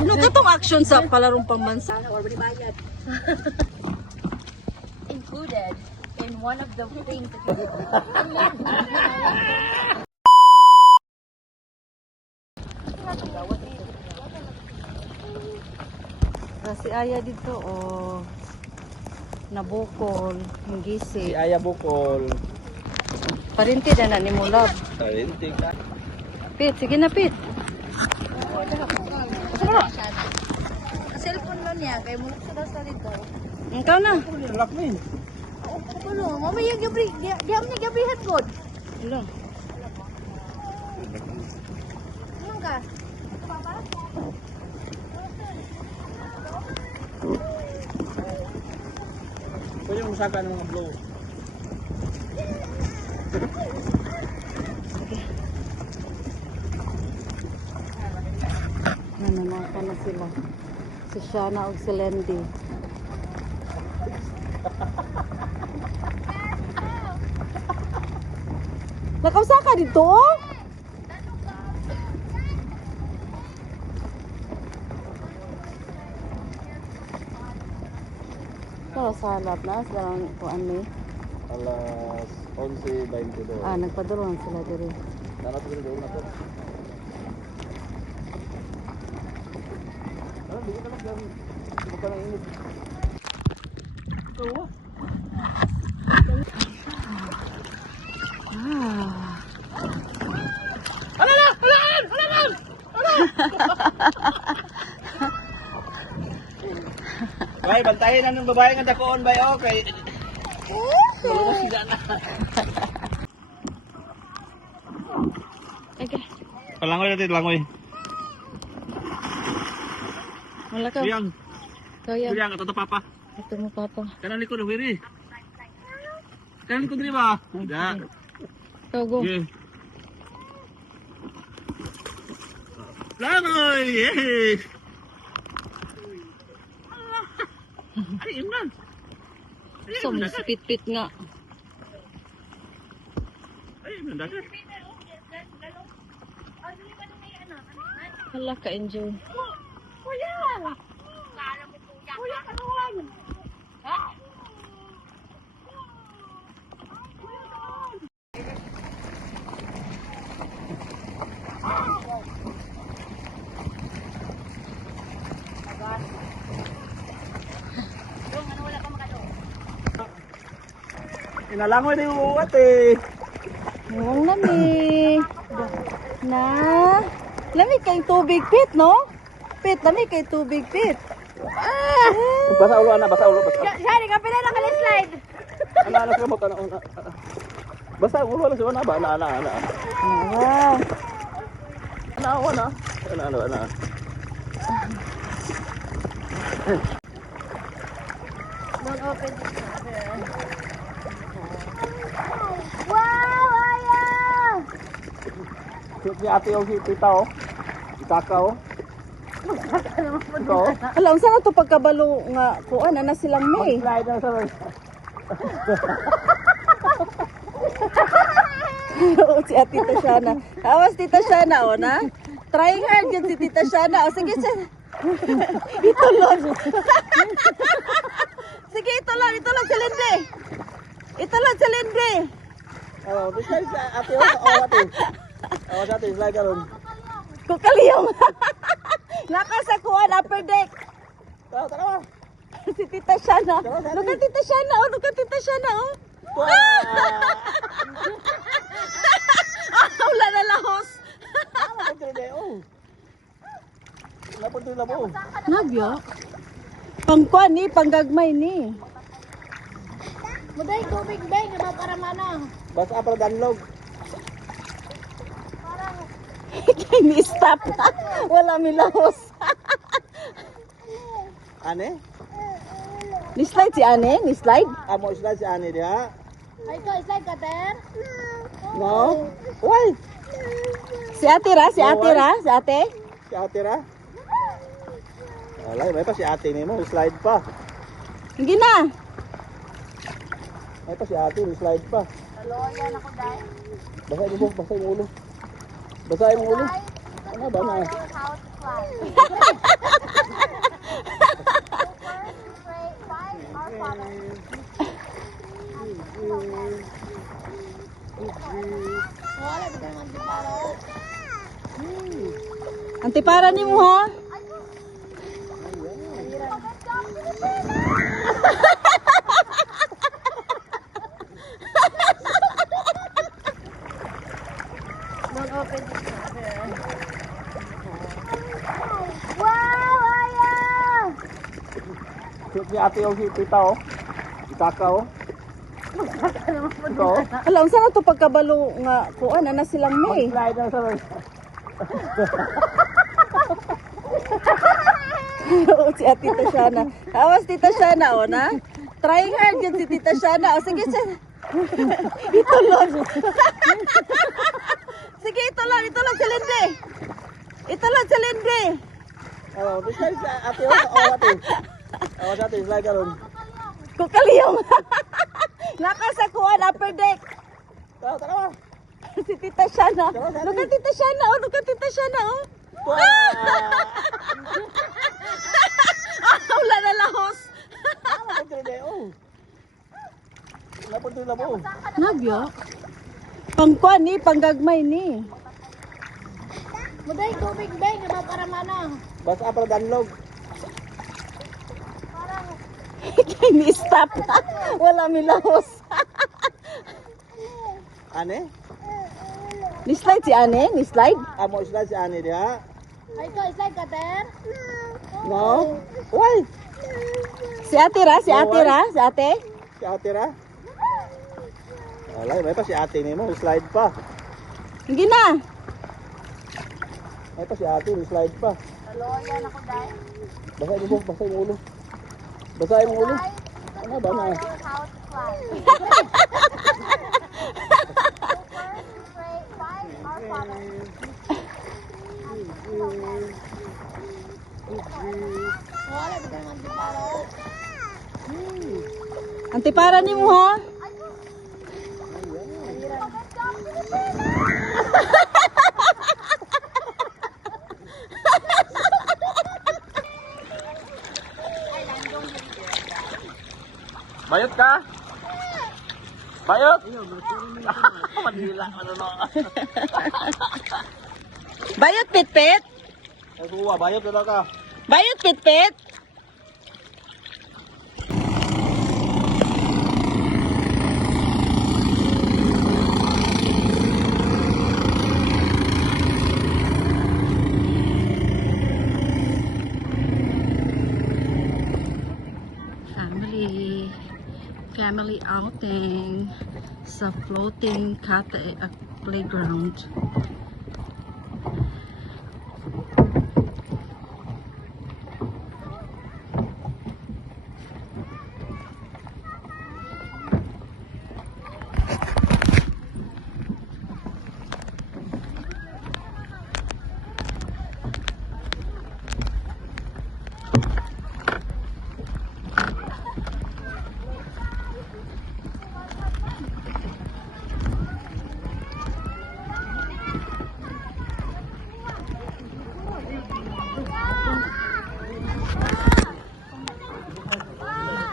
Ano ka tong action sa palarong pambansa? Included in one of the things that Si Aya dito, oh. Nabukol, Si gisi. Aya Bukol. Parinti na ni mo, love. Talintig ka. Pit, sige na, Pit. cellphone lang niya kay mo sa dito. Ikaw na. Lock mo yun. Ano, mamaya gabri, diam ni gabrihan god. Hello. Ano ka? Pwede mo saka ng mga blow. Nananaka na sila. Si Shana o si Lendy. Nakausa ka dito? Pero salap na, silang kuan ni. Alas 11:22. Nagpadulungan sila diri. Nanat ko doon na to. Ano, bigyan ka lang dyan. Huwag ka nang init. Oo. Bay, bantayin na ng babae nga dakoon, bay, okay. Tulungan sila na. Okay. Palangoy natin, langoy. Wala ka. Kuyang, Kaya. kuyang, ito papa. Ito mo, Papa. Kanan likod, wiri. Kanan likod rin ba? Da. Go, go. Okay. Langoy! Yay! Ay, imnan. So, may spit-pit nga. Ay, imnan dagat. Hala ka, enjoy. Inalangoy na yung uwat eh. Huwag nami. Na. Lami kay tubig, Pit, no? Pit, lami kay tubig, Pit. Basa ulo, ana, basa ulo. Basa. Shari ka pala na slide. Ana, kamot, ana. Basa ulo, ana, siya, ana ba? Ana. Ah. Ana. Don't open this. Wow, ayaw! Cute ni ate yung tita oh. Itaka oh. Ito oh. Alam, saan na ito pagkabalo nga kuan na silang may? Slide na sa Oo, si Tita Shana. Awas Tita Shana, o na? Trying hard yan si Tita Shana. O sige, itulog. Sige, itulog si Lindy. Itulog si Lindy. Oh, slide sa ate oh. Oh, ate. Oh, sa ate, slide ka ron. Kukaliyong. Naka sa kuan, upper deck. Tara. Si Tita Shana. Look at Tita Shana, oh. Look at Tita Shana, oh. Wala na lahos. Napunti na po. Nabyo? Pangkuan ni, panggagmay ni. Muday tubig ba? Nga para mana? Basta para danlog. Kaya ni-stop. Wala milahos. Ane? Ni-slide si Ane? Ni-slide? Amo slide si Ane dia. Ay ko, slide ka, Ter? No? Why? Si ate ra? Si ate ra? Si ate? Si ate ra? Wala, may pa si ate ni mo, slide pa. Hindi na. May pa si ate, slide pa. Taloyan ako dahil. Basa yung ulo. Basa yung ulo. Ano ba na? How to fly. Straight, five, or follow. Wala, di ka naman di para. Antipara ni mo ha? Don't open this. Wow, ayaw! Shoot ni ate yung tita oh. Itaka oh. Ito oh. Alam, saan na ito pagkabalo nga kuan, na silang may. Slide na sa Oo, si Tita Shana. Awas Tita Shana, o na? Trying hard yan si Tita Shana. O sige, itulog. Sige, itulog sa lindi. Itulog sa lindi. Oh, slide sa ate oh. Oh, ate. Oh, sa ate, slide ka ron. Kukaliyong. Nakasa kuan, upper deck. Tara. Si Tita Shana. Look at Tita Shana, oh. Look at Tita Shana, oh. Wala na lahos. Nabyo? Pangkuan ni, panggagmay ni. Muday tubig, bay, nga para mana. Basta para danlog. Kaya ni-stop. Wala mi lahos. Ane? Ni-slide si Ane? Ni-slide? Amo slide si Ane dia. Ay, ito, slide ka, Ter. No? Why? Si Ate Ra? Si Ate Ra? Si Ate? Si ate ra? Wala, may pa si ate ni mo, slide pa. Hindi na. May pa si ate, slide pa. Taloyan ako, dahil. Basahin mo, basahin mo ulo. Basahin mo ulo. Ano ba na? How to fly. Straight, five, or follow. Wala, di ka naman di para. Antipara ni mo ha? Bayot ka? Bayot? Manila, ano no? Bayot pitpit? Ay, kuha, bayot na ka. Bayot pitpit? Family outing sa floating kate playground.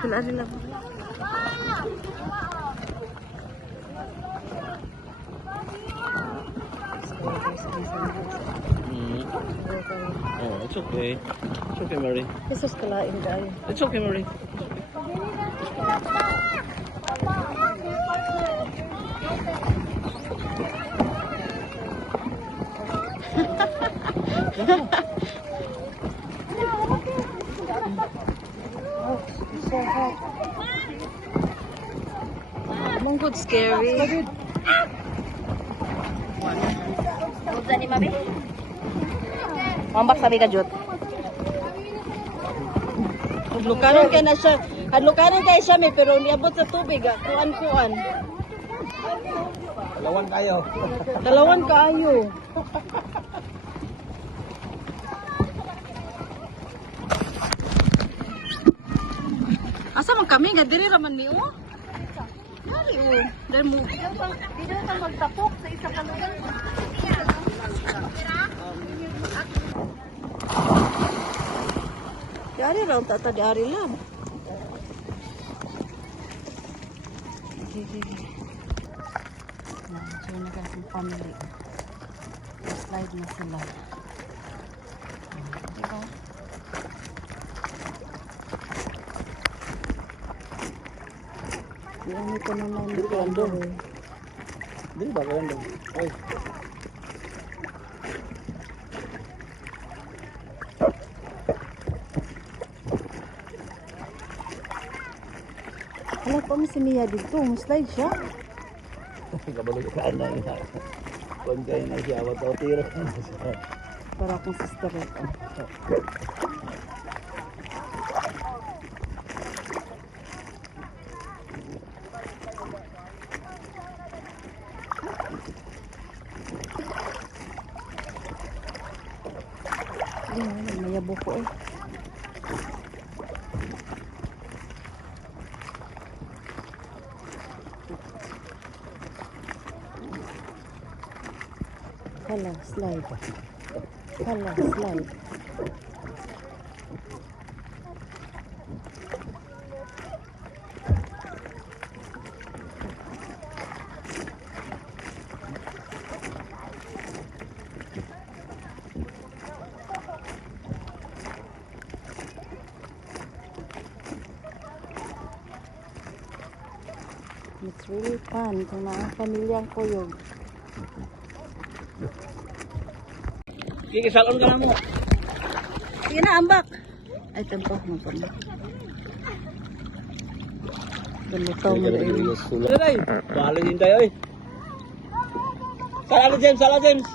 Lari lang. Oh, it's okay. It's okay, Mary. Jesus kalain dahil. It's okay, Mary. Mungkod scary. Buta ni Mami. Mambak sabi ka, Jut. Hadlukanon kay na siya. Hadlukanon kay siya, may pero niabot sa tubig. Kuan-kuan. Lawan kayo. Dalawan kaayo. Asa man kami? Gadiri raman ni o? Yari o. Dahil mo. Dito ka magtapok sa isa ka lugar. Ari raw tata di ari lang. Okay, okay, okay. So na kasi family. Slide na sila. Diba? Yan ito naman Dito ka andong. Dito ba ka andong? Ay. Wala pa mo si Mia dito. Slide siya. Kabalo ka na ina. Kung kayo na siya, wala tira. Para akong sister ito. Ay, mayabo ko eh. Hala, slide. Hala, slide. It's really fun kung mga pamilyang kuyog. Sige, salon ka na mo. Sige na, ambak. Ay, tempo. Magpapalito. Ganito mo rin. Ay, balo din tayo eh. Sala James, sala James.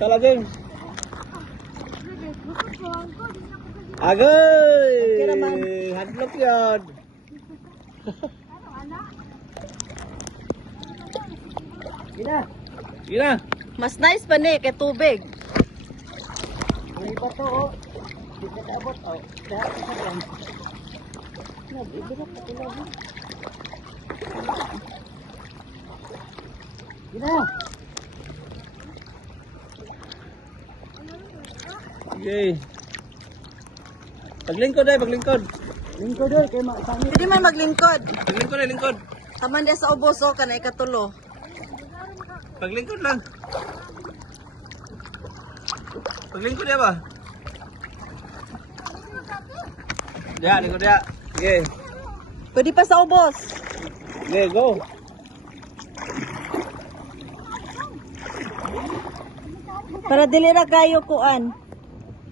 Sala James. Agay! Hadlock yan. Gina. Gina. Mas nice pa ni, kay tubig. May iba to oh. Di ka abot oh. Dahil ka lang. Nabibirap ako lang. Gina. Okay. Paglingkod ay, paglingkod. Lingkod ay, kay makasami. Pwede man maglingkod. Paglingkod ay, lingkod. Taman dia sa ubos o, kanay katulo. Paglingkod lang. Paglingkod ya ba? Diya, lingkod diya. Sige. Pwede pa sa ubos. Sige, go. Para dili ra kayo kuan.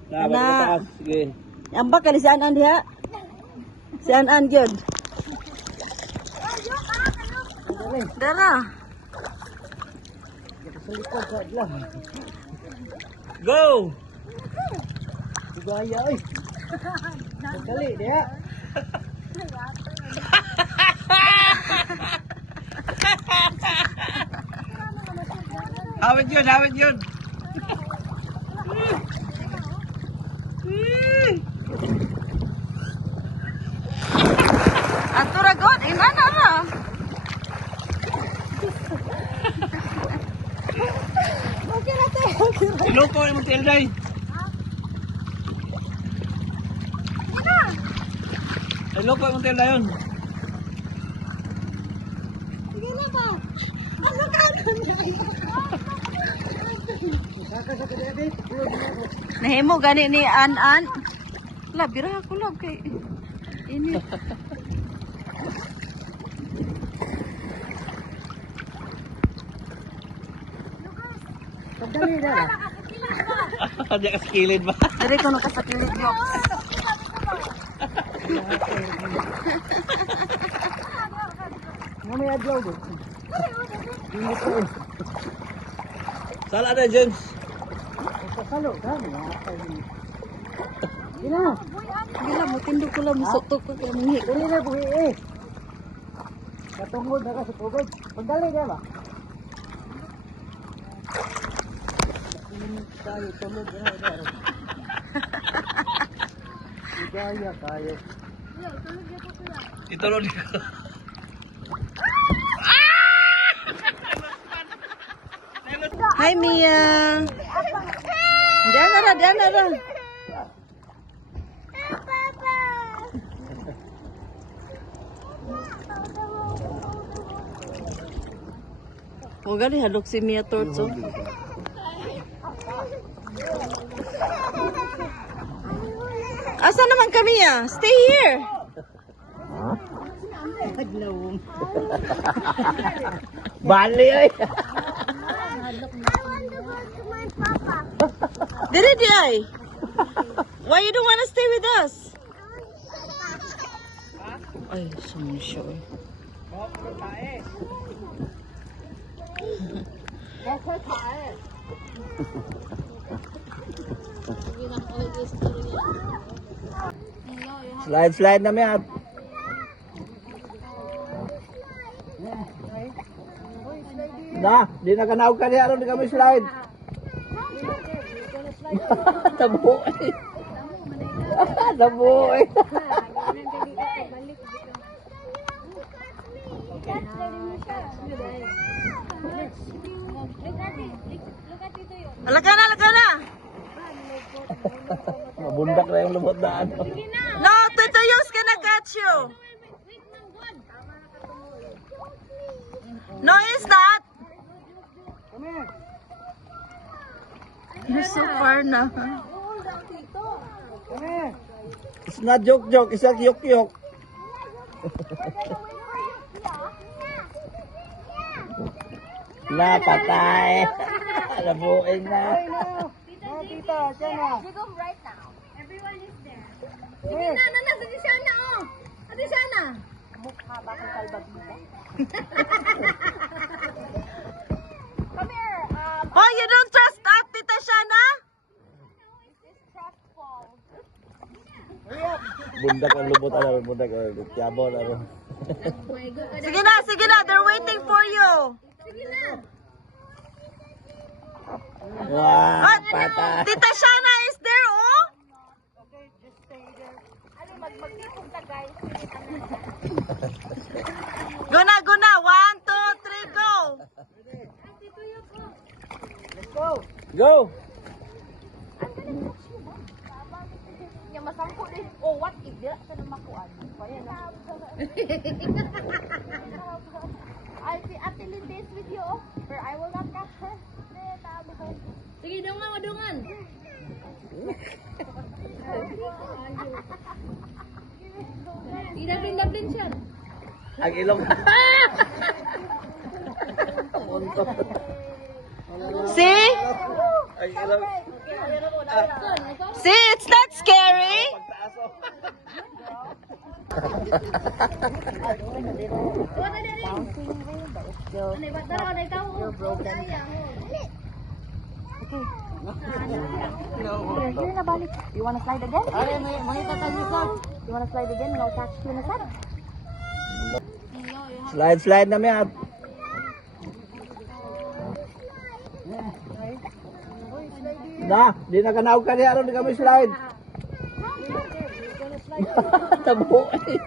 Na, Na. taas. Sige. Ambak kali si Anan diha. Si Anan gyud. Dara. Go! Gaya ay. Dali, diya. Awit yun, awit yun. Ato ra god, inana ra. Okay na tayo. Siloko yung mga tilday. Siloko yung mga tilday yun. Sige na ba? Ano ka niya? Nahimo gani ni An-An. La, bira ako lang kay ini. Dali na. Hindi ka skilled ba? Dari ko nakasakilid yok. Mamaya adlaw do. Sala na James. Salo ka na. Ina. Gila mo tindog ko lang musutok ko kay manghi. Dali na buhi eh. Katungod na ka sa tubig. Pagdali na ba? Tayo tumog na na. Gaya tayo. Ito ron dito. Hi Mia. Diyan na ra. O gali, halok si Mia Torso. Asa naman kami ah? Stay here. Bali ay. Dili di ay. Why you don't wanna stay with us? Ay, sumusyo eh. Slide na miya. Na, di na kanawag ka niya. Ano, di kami slide. Tabuoy. Tabuoy. Alaka na. Mabundak na yung lumot na ano. No, Tito Yus gonna catch you. No, he's not. You're so far na. It's not joke. It's like yok. Napatay. Nabuin na. Tita, Shana. You go right now. Everyone is there. Sige na, sige Shana, oh. Ate Shana. Mukha ba kang kalbabida? Come here. Oh, you don't trust that, Tita Shana? Is this trust fall? Bundak ang lumot. Ano, bundak ang tiyabo. Ano. Sige na. They're waiting for you. Sige na. Wah, patay. Tita Shana is there, oh? Ano, magtipog ka guys. Go na. 1, 2, 3, go. Go. Yung masangko din. Oh, what if? Dila siya na makuan. I'll see Ate Lindes with you, oh. Or I will not catch her. Sige, dungan. Dablin siya. Ang ilong. See? Ang ilong. See, it's not scary. Here na balik. You wanna slide again? You wanna slide again? No touch to na sad. Slide na miya. Na, di na kanawag ka niya. Ano, di kami slide. Tabuoy.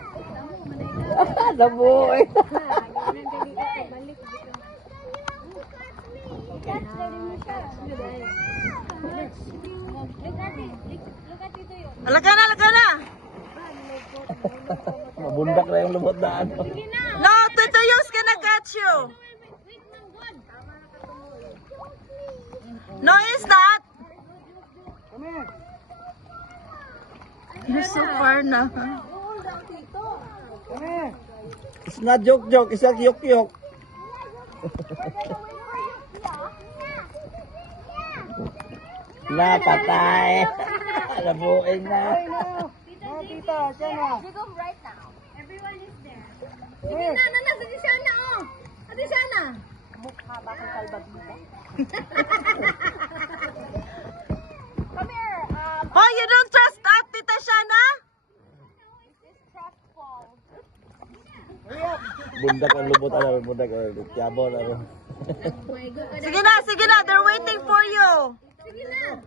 Tabuoy. Alaka na. Mabundak na yung lumot na ano. No, Tito Yus gonna catch you. No, he's not. You're so far na. It's not joke. It's like yok. Napatay. Nabuin na. Tita, Shana. You go right now. Everyone is there. Sige na, sige Shana, oh. Ate Shana. Mukha ba kang kalbabida? Come here. Oh, you don't trust that, Tita Shana? Is this trust fall? Bundak ang lumot. Ano, bundak ang tiyabo. Ano. Sige na. They're waiting for you. Sige na.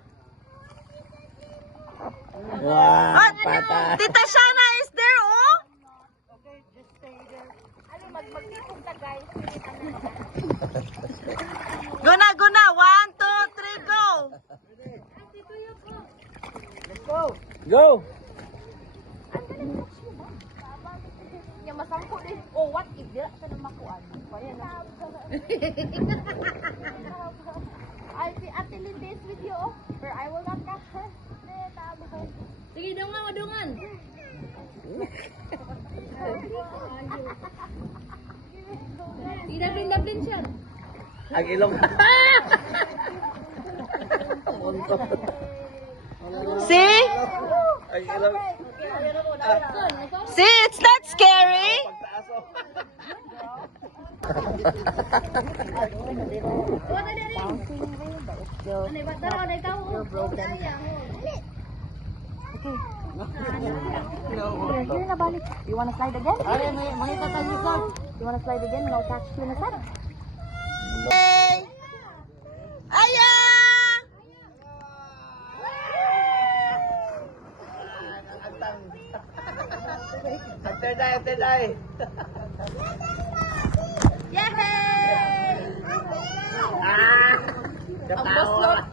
Wah, patay. Tita Shana is there, oh? Ano, magtipog ka guys. Go na. 1, 2, 3, go. Go. Yung Sangko din. Oh, what if dira ka na makuan? Kaya na. I'll see Ate Linda's video, where I will not catch her. Sige, dungan, madungan. Dablin siya. Ang ilong. See? Ang ilong. See, it's not scary. Here na balik. You wanna slide again? May tatay sa. You wanna slide again? And I'll catch you in a sec. Hey! Aya! Antay. Yay! Ang boslot.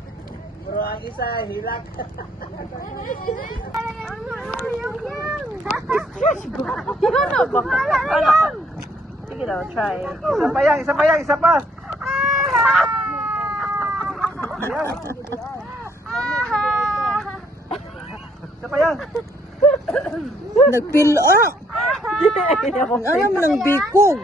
Pero ang isa, hilak. Sige daw, try. Isa pa yang. Isa pa. Nagpila. Alam mo ng bikog.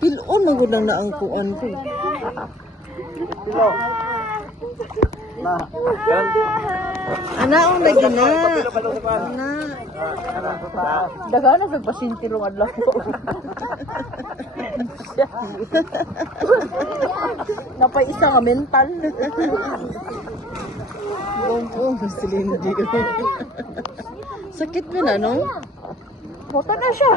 Pilon mo lang na ang kuan ko. Silo. Na. Yan. Anaong lagi na. Palo sa pan. Ana. Daga na sa pasinti rong adlaw ko. Napay isa nga mental. Bong, silindi. Sakit mo na, no? Bota na siya.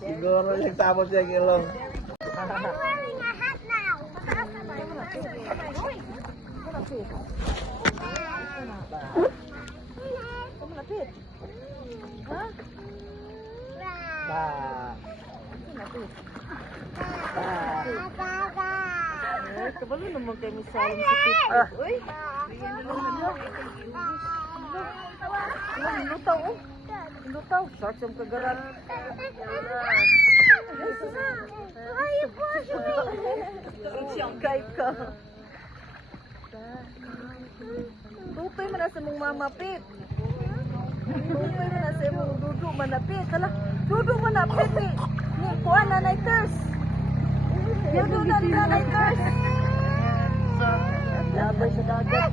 Siguro nagtapos yung ilong. I'm wearing a hat now. Kabalo naman kayo misalin si Pete. Uy! Lutaw. Sharks ang kagaran. Siyang kay ka. Tutoy mo na sa mong mamapit. Tutoy mo na sa mong dudu manapit. Hala, dudu manapit eh. Kuha na naiters. Dudu na naiters. Laboy sa dagat.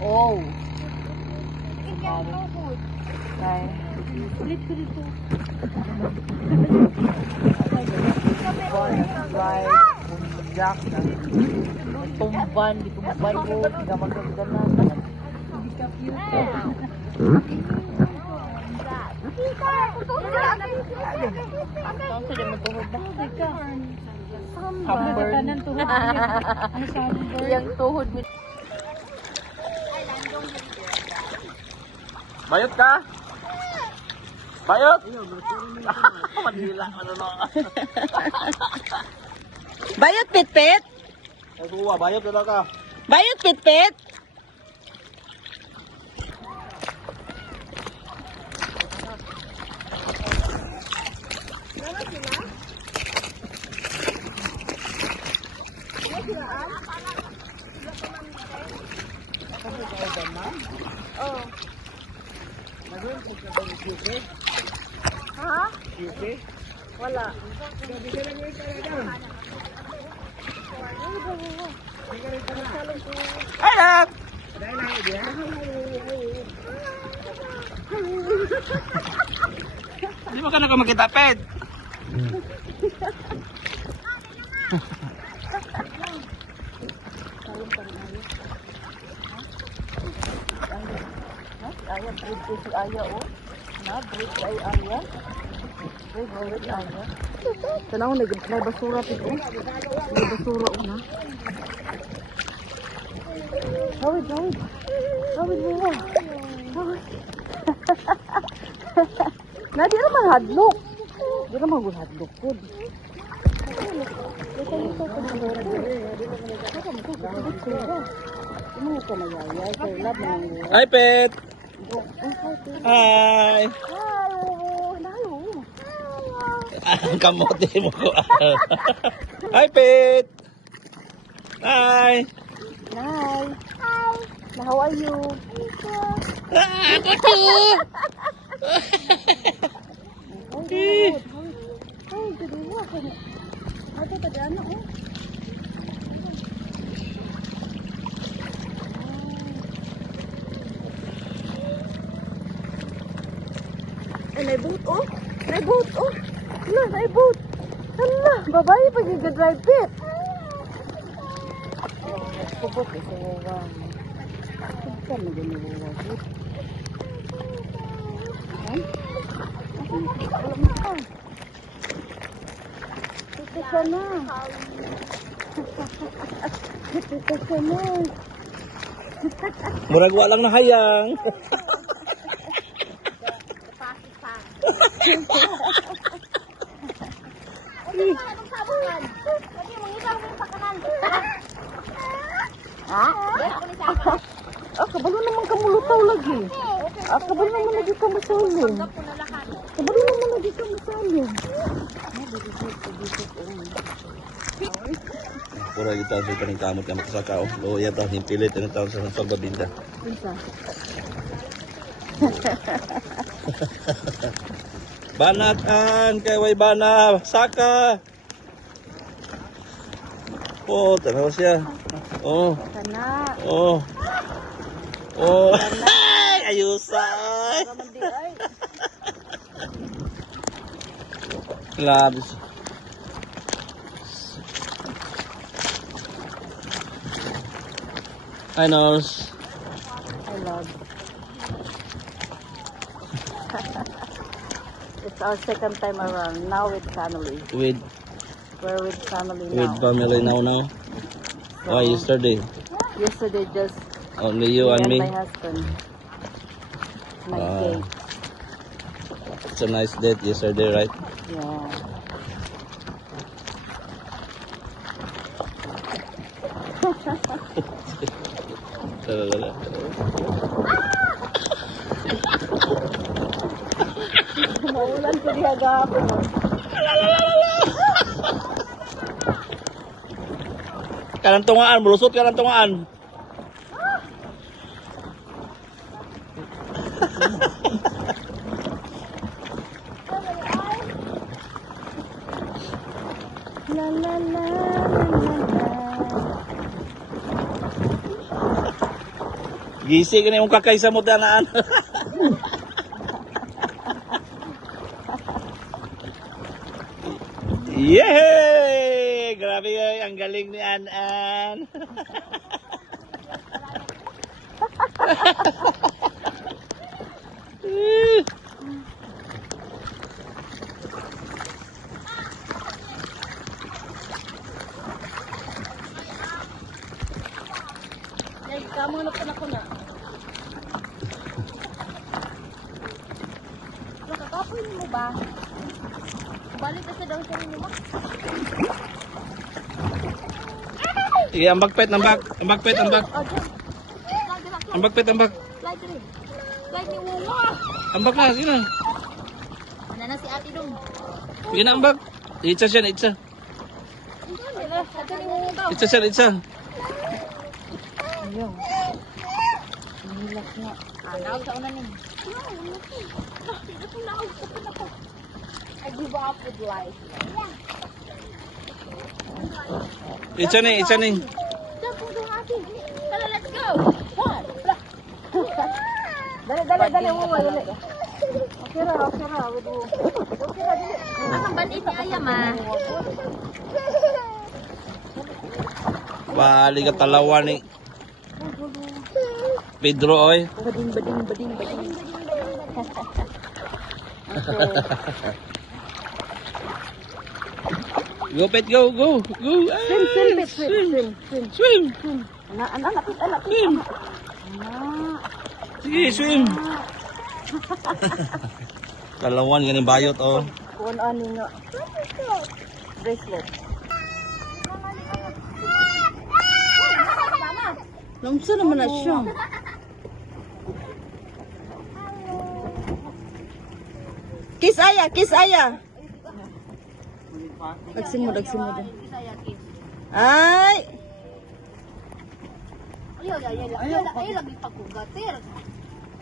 Oh. Right. Right. Jack na. Tumban, di tumban ko. Hindi magkaganan. Ang sa dyan matuhod na. Hamburg. Yang tuhod mo. Bayot ka? Bayot? Manila, ano na. Bayot pitpit? Ay, kuha, bayot na ka. Bayot pitpit? Oh. Ha? Wala. Hello! Hindi mo ka na makitapit. Aya, breed ko si Aya, oh. Na, breed ay Aya. Breed Aya. Tanaw, may basura pito. May basura, oh, na. Hawid. Hawid mo, oh. Hawid. Na, di naman hadlok. Di naman hadlok po. Hi, Pet. Hi. Ang kamote mo ko. Hi, Pet. Hi. Hi. How are you? Ay, may boat, oh. May boat, oh. Hala, may boat. Hala, babae pa yung drive it. Kubot, eh, sa wawa. Saan na ganyan wawa, boat? Ay? Alam mo ka. Ito ka na. Ito ka na. Murag walang nahayang. Ha? Kabalo naman kamulutaw lagi. Kabalo naman lagi kamusulong. Kabalo naman lagi kamusulong. Pura kita sa kaning kamot ka makasaka oh. Oh, iya ta himpilit ang taon sa pagbabinda. Isa. Banatan kay way bana saka. Oh, tanaw siya. Oh. Kana. Oh. Oh. Ay, ayusay. Ramandi ay. Labis. Hi, Nors. I love. It's our second time around. Now with family. We're with family now. With family now. Why yesterday? Yesterday just Only you and me. my husband. My Ah. day. It's a nice date yesterday, right? Yeah. Maulan ko diha gahapon. Kanang tungaan, melusot kanang tungaan. La la la la la. Gisi ka na yung kakaysa mo danaan. Yay! Grabe yun, ang galing ni An-An. Ay, kamo na po na ko na. Nakakapoy mo ba? Balik kasi daw sa inyo ba? Sige, ambag pet, ambag. Ambag pet, ambag. Oh, dyan. Ambag pet, ambag. Slide rin. Slide ni Wawa. Ambag na, sige na. Ano na si ate dong? Sige na, ambag. Itsa siya, itsa. Ano? Ate ni Wawa daw. Itsa siya, itsa. Ayaw. Nahilak nga. Naog sa unan niya. I give up with life. Itsa ni, itsa ni. Tara, let's go. One. Dali, Wawa. Dali. Okay ra. Anong balit ni Ayam ah? Bali ka talawa ni Pedro oy. Bading. Go pet go. Swim. Anak. Swim. Sige, swim. Talawan ganing bayot oh. Kuan ani nga. Bracelet. Lamsa naman na siya. Kiss Aya. Dagsin mo din. Ay! Ayaw lagi pagkugatir.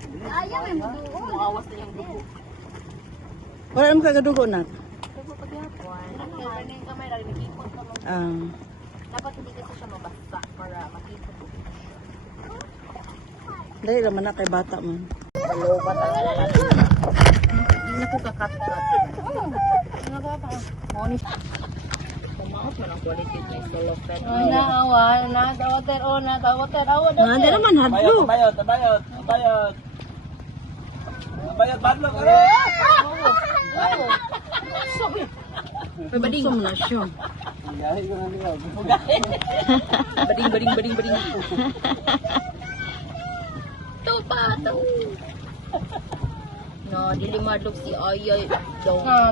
Ayaw may muduo. Awas na yung dugo. Wala naman kagadugo na. Dugo pagyapon. Ano yung kamay rin nakikot ka mo. Dapat hindi kasi siya mabasa para makikot. Dahil naman na kay bata man. Lobat ang alam. Hindi na ko kakat-kat. Ano ba pa? Monis. Kumaot man ang quality ng solo pet. Hindi naman hadlo. Bayot. Badlo ko. Bading mo na siya. Yahi ko na niyo. Bading. No, dili madlog si Ayay.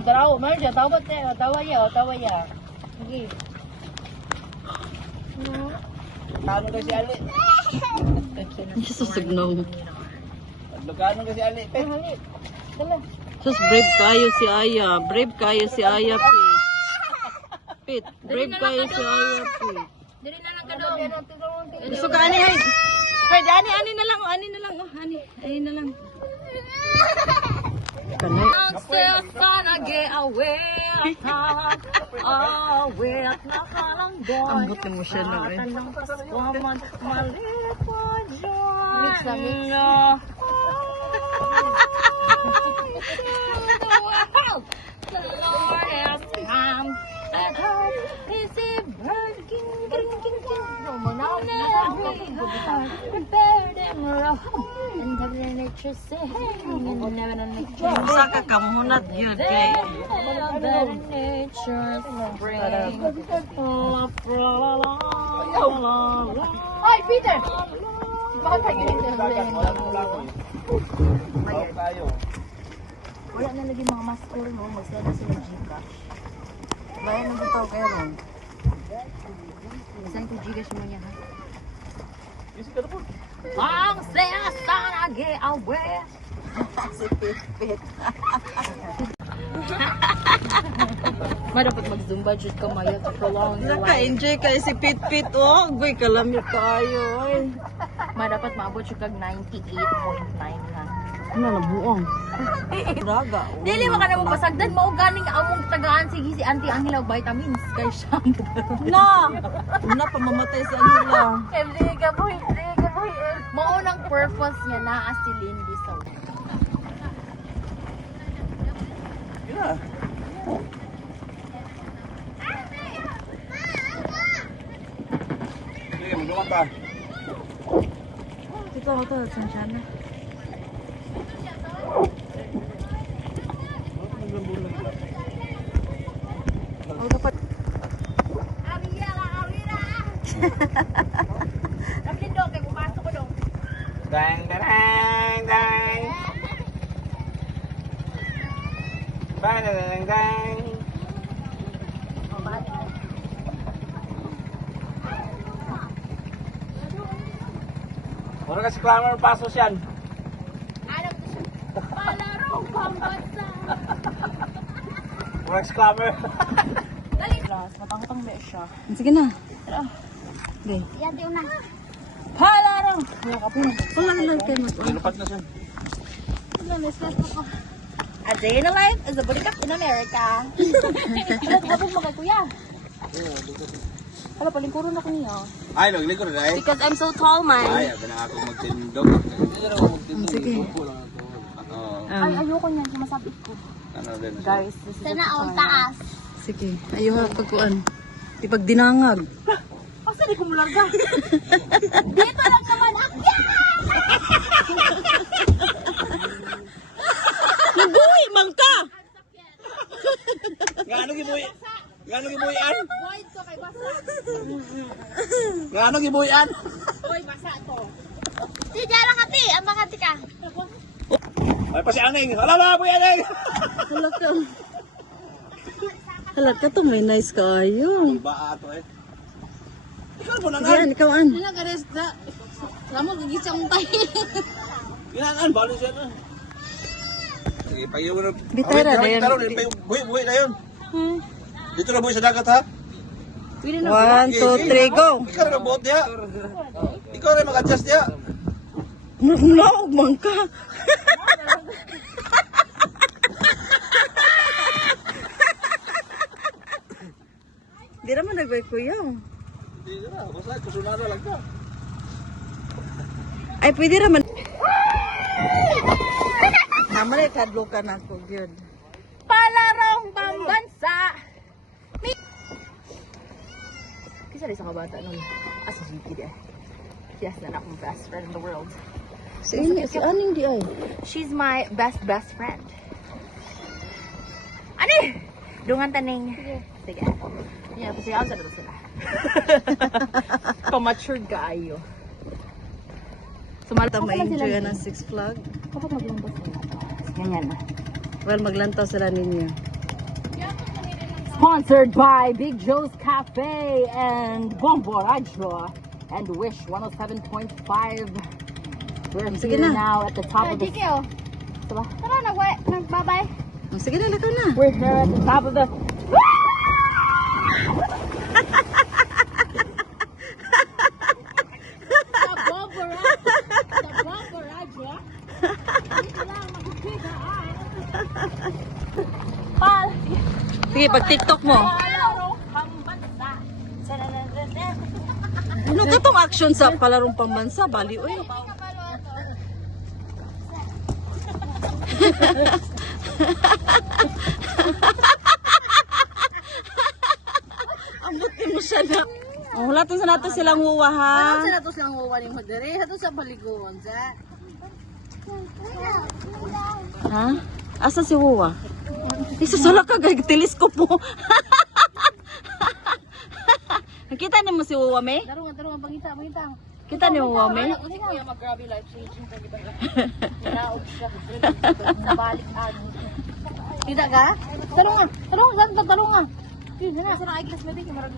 Taraw, man siya. Tawa ya. Sige. Kano kasi ali? Susugnaw. Kano kasi ali? Pet. Sus, brave kayo si Aya. Pit. Brave kayo si Aya, Pit. Dili na lang kadaw. Gusto ka, ani, hay. Hay, ani na lang. Ani na lang. Kanay. Ang still sana get away at nakalanggoy. Ambot ni mo siya na, eh. Tanong paswaman, malit pa dyan. Mix. The Lord has come and heard his bird king. No more now. Prepare them rough and have the nature sing and never the nature Usa ka kamunat yun, kay. the nature spring. Ay, Peter! Bakit pa ganito? Tayo. Wala na lagi mga maskul mo, magsaya na sila Gcash. Bayan ng bitaw kayo ron. Saan ko Gcash mo niya ha? Ang saya sana get away. Si Pit. Dapat mag-zumba jud ka maya to prolong your life. Naka-enjoy kayo si Pit. Oh, guy, kalamit kayo. Ay. Dapat maabot siya kag 98.9 ha. Ano na buong? Raga. Dili mo ka na mapasagdan, mao ganing among tagaan sige si Auntie ang hilaw vitamins kay shampoo. Na! Una pa mamatay sa nila. Hindi ka boy. Mao nang purpose niya na si Lindy sa. Yeah. Sige, maglumat pa. Ito, sansana. Oh, dapat. Dang. Dang. Mura kasi clamor pasos yan. Palarong pambasa. Mura kasi clamor. Matangtang ba siya? Sige na. Okay. Yan di una. Palarong! Wala lang kayo Lupat na siya. A day in a life as a burikat in America. Naghabog mo kay kuya. Hala, palingkuro na ko niya. Ay, nagligo rin ay. Because I'm so tall, man. Ay, abi na ako magtindog. Hindi na ako magtindog. Sige. Buko lang ako. Ay, ayoko niyan. Sumasabit ko. Ano din? Guys, this is Sana all taas. Sige, ayaw pagkuan. Ipagdinangag. Asa di ko mularga? Dito lang naman. Akyat! Nabuhi, mangka! Ngano gibuyan? Void ko kay basa. Ngano gibuyan? Hoy, basa to. Di jala kati. Ang makati ka. Ay pa si Aning. Hala na buyan eh. Halata. Halata to, may nice kayo. Ba ato eh. Ikaw po nangan. Yan, ikaw an. Wala ka res na. Lamo gigisang tayo. Ginaan balo siya na. Sige, pagiyo mo na. Bitara na yan. Buhi na yun. Dito na buhi sa dagat ha. 1, 2, 3, go! Ikaw na buot niya. Ikaw na mag-adjust niya. No, mangka! Di naman nagbay kuya. Hindi na, basta kusunara lang ka. Ay, pwede naman. Naman ay kadlokan ako, good. Palarong pambansa. Kisa rin sa kabata nun. Si Gigi di ay. Yes, na akong best friend in the world. Si Aning di ay. She's my best friend. Ani! Dungan taning. Sige. Yeah, kasi ako sa dito sila. Pamatured ka ayo. Sumalta ma-enjoy ng Six Flags. Kapag maglantas sila. Ganyan na. Well, maglantaw sila ninyo. Sponsored by Big Joe's Cafe and Bomborajo and Wish 107.5. We're Sige here na. now at the top of the... Dikyo. Diba? Tara, nagbabay. Oh, sige na, lakaw na. We're here at the top of the... Sa Bomborajo. Dito lang, magkikita. Pal! Sige, pag TikTok mo. Palarong pambansa. Ano ka tong action sa palarong pambansa? Bali, uy. Ambot mo siya na. Oh, hulaton sa nato silang wuwa, ha? Sa nato silang uwaling madere. Sa to sa baliguan, sa. Ha? Asa si wuwa? Isusula ka, teleskop mo. Nakita niyo mo si wuwa, me? Tarungan, pangita. Kita niyo wuwa, me? Kasi kuya mag-grabe life-changing ka, di ba? Ninaog siya. Nabalik ano. Kita ka? Tarungan. Yun na. Sa na-eyeglass, maybe, kamarag.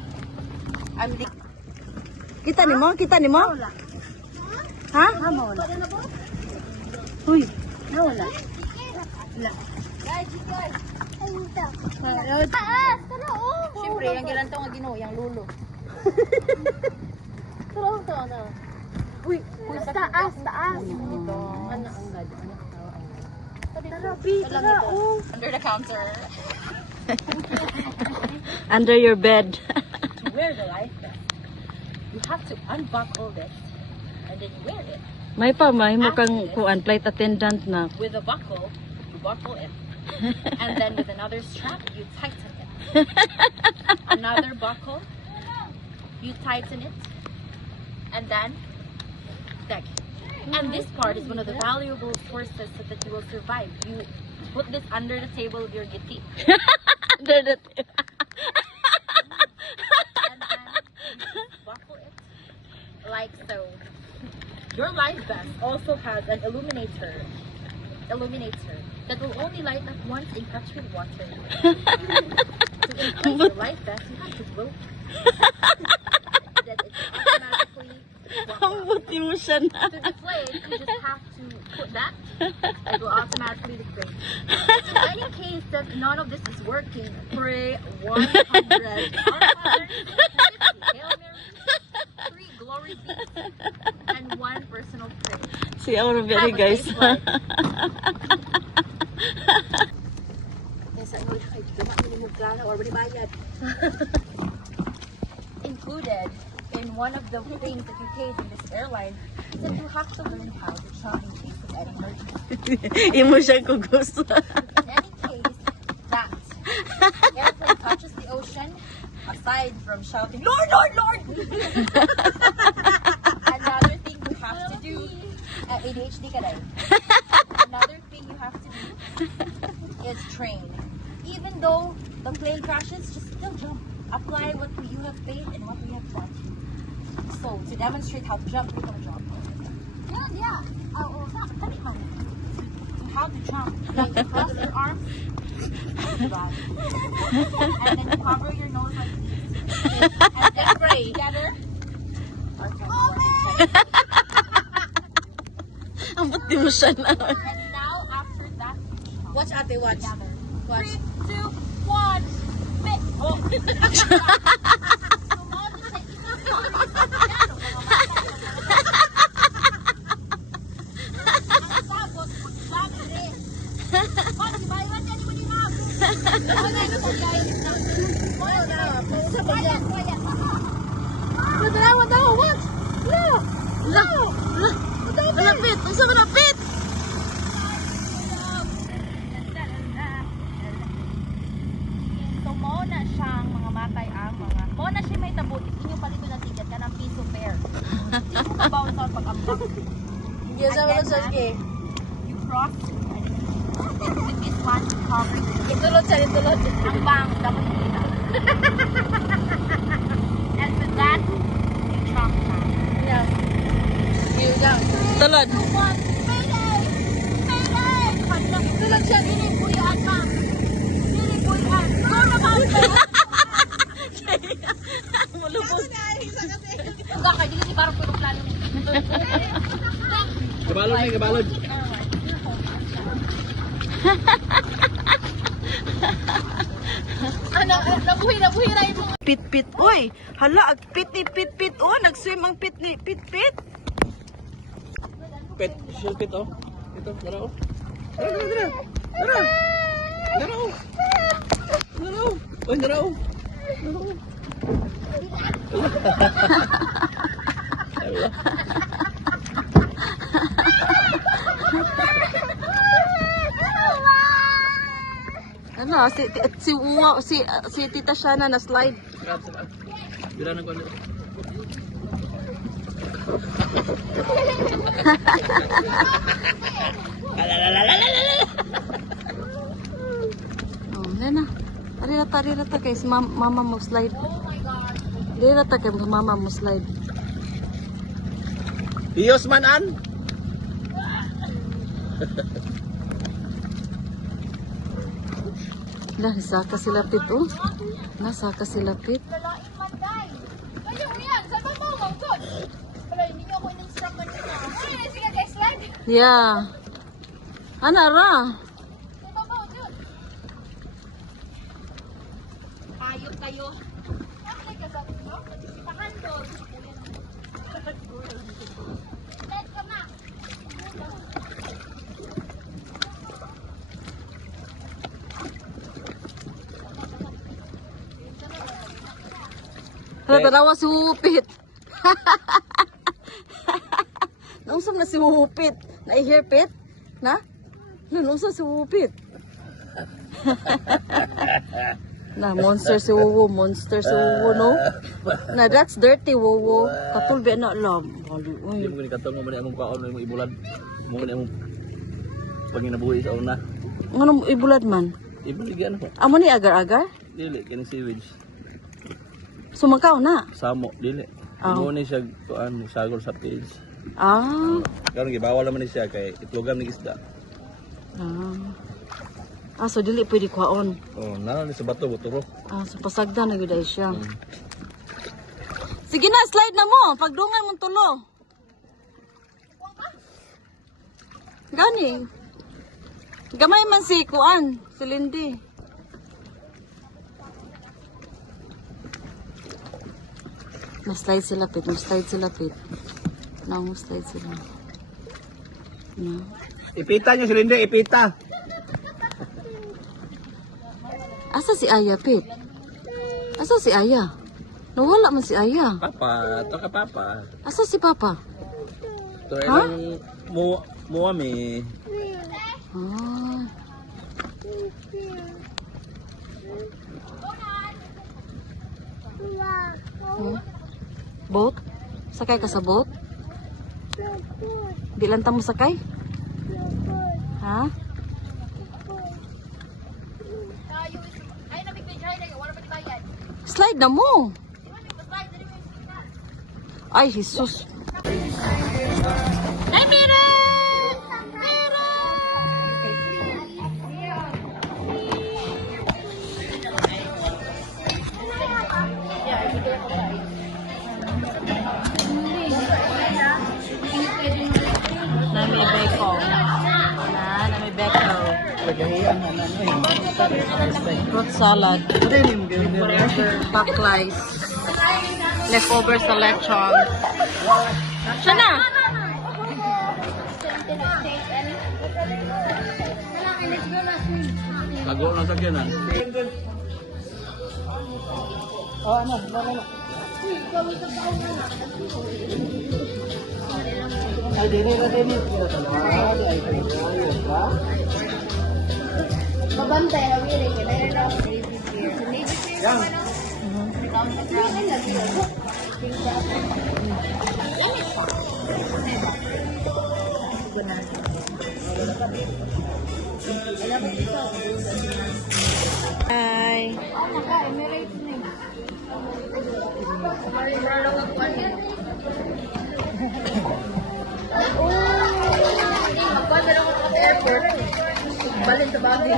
Kita ni mo? Ha? Wala. Uy. Wala. Taas! Tara, oh! Siyempre, yung gilanto nga ginoo, yung lulo. Tara. Uy, taas! Ano ang gad? Tara, B, tara, oh! Under the counter. Under your bed. To wear the life vest, you have to unbuckle this and then you wear it. May mo kang kuan flight attendant na. With a buckle, you buckle it. And then with another strap, you tighten it. Another buckle, you tighten it. And then, deck. And this part is one of the valuable sources so that you will survive. You put this under the table of your giti. Under the And then you buckle it like so. Your life vest also has an illuminator that will only light up once in touch with water. To inflate your life vest, you have to blow. Then it automatically Ang buti mo siya na. to deflate, you just have to put that. It will automatically deflate. In any case that none of this is working, pray 100 Hail Mary, 3 glory beads, and 1 personal prayer. Si Auro Berry, Have a guys. safe life. Yes, I know. Ay, dumating mo plano or bayad. Included in one of the things that you pay in this airline is that you have to learn how to chop and cheese with an emergency. Imo siya kugos. In any case, that airplane touches the ocean, aside from shouting, Lord, Lord, Lord! Another thing you have to do, ADHD ka dahil. Another thing you have to do is train. Even though the plane crashes, just still jump. Apply what you have faith and what we have taught you. So, to demonstrate how to jump, you're gonna jump. Yeah. You have to jump. Okay, you cross your arms. Bad. And then you cover your nose like this. And then pray together. Amot di mo siya na. And now, after that, Watch ate, watch. together. Watch. 3, 2, 1, spit. Oh. Malapit! Ang sa malapit! So, mo na siyang mga matay ang mga. Mo na siya may tabo. Inyo pa dito na ticket ka ng piso pair. Hindi mo mabaon sa pag-ambang. Hindi sa mga saske. You cross. With this one, cover. Itulot siya, itulot. Ang bang, dapat kita. And with that, you trump na. Yeah. View down. Tulod. One, payday! Payday! Tulad siya, dinibuyaan ma. Dinibuyaan. Go na ba? Mulubog. Enggak, kayak gini sih baru puro plano. Kabalod may kabalod. Ano, nabuhi na yung mga. Pit-pit. Uy! Hala, pit ni pit-pit. Oh, nag-swim ang pit ni pit-pit. Pit, shield pit oh. Ito, dara oh. Dara. Dara oh. Dara oh. Uy, dara oh. Dara oh. Allah. Ano, si Uwa, si Tita Shana na slide. Bila na ko ano. Oh, nena. Arirata kay si mama mo slide. Arirata kay mama mo slide. Iyos man an. Lah, nasaka sila pit oh. Nasaka sila pit. Lalaing manday. Kayo yan, saan ba mo? Good. Wala, hindi niyo ako in-instruct kanina. Ay, sige guys, slide. Yeah. Ana ra. Saan ba mo? Good. Ayop kayo. Bakit ka sa inyo? Pakan doon. Let's come na. Tarawa si Wupit. Nausap na si Wupit. Na-hear pit? Na? Nausap si Wupit. Na, monster si Wuwu. Monster si Wuwu, no? Na, that's dirty, Wuwu. Katulbi na alam. Bali, uy. Hindi mo ni katong mo man among kaon mo ibulad. Mo ni among panginabuhi sa una. Ano ibulad man? Ibuligyan ko. Amo ni agar-agar? Dili kini sewage. Sumangkaw na. Samo dili. Ah. Mo ni siya kuan sagol sa page. Ah. Karon gibawal naman ni siya kay itlogan ni isda. Ah, so dili pwede kwaon. Oh, na ni sa bato buturo. Ah, so pasagda na gud ay siya. Sige na, slide na mo. Pagdungay mong tulo. Gani. Gamay man si Kuan, si Lindy. Mas-slide sila pit, mas-slide sila pit. Mas-slide sila. No. Ipita niyo si Lindy, ipita. Asa si Aya, Pit? Asa si Aya? Nawala man si Aya. Papa, to ka papa. Asa si Papa? To ilang mo Mua mi. Ah. Hmm? Boat? Sakay ka sa boat? Di lang ta mo sakay? Ha? Slide na mo. Ay, Jesus. Ay, Mira! Mira! Nami beko. Nami beko. Fruit salad. Baklais. Leftover sa lechon. Siya na! Lago lang sa kyanan. Mabantay na wili ka. Meron ako Yang. Hi. Magkwadra ko sa airport. Balin sa body.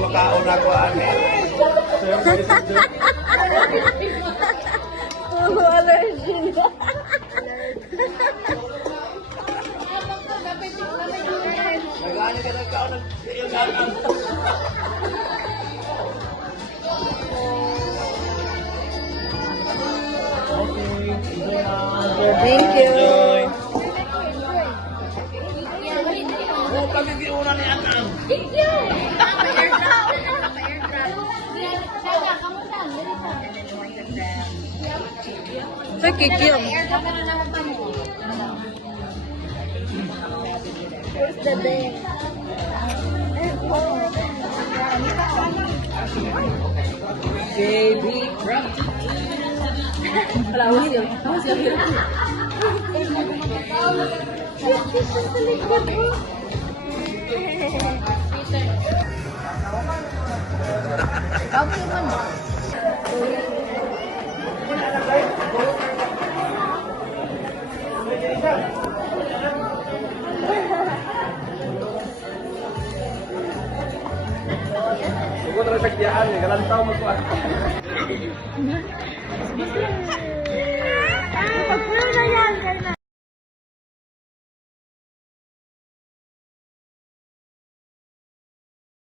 Makaon ako ani. Oh, allergy na. Nagani ka nagkaon ng iyang Thank you. Oh, kagigiunan ni Anang. Sa kikiam. Where's the day? Baby. Huwag ko tagyaan eh. Galantaw magkuhan. Pag-puro na yan,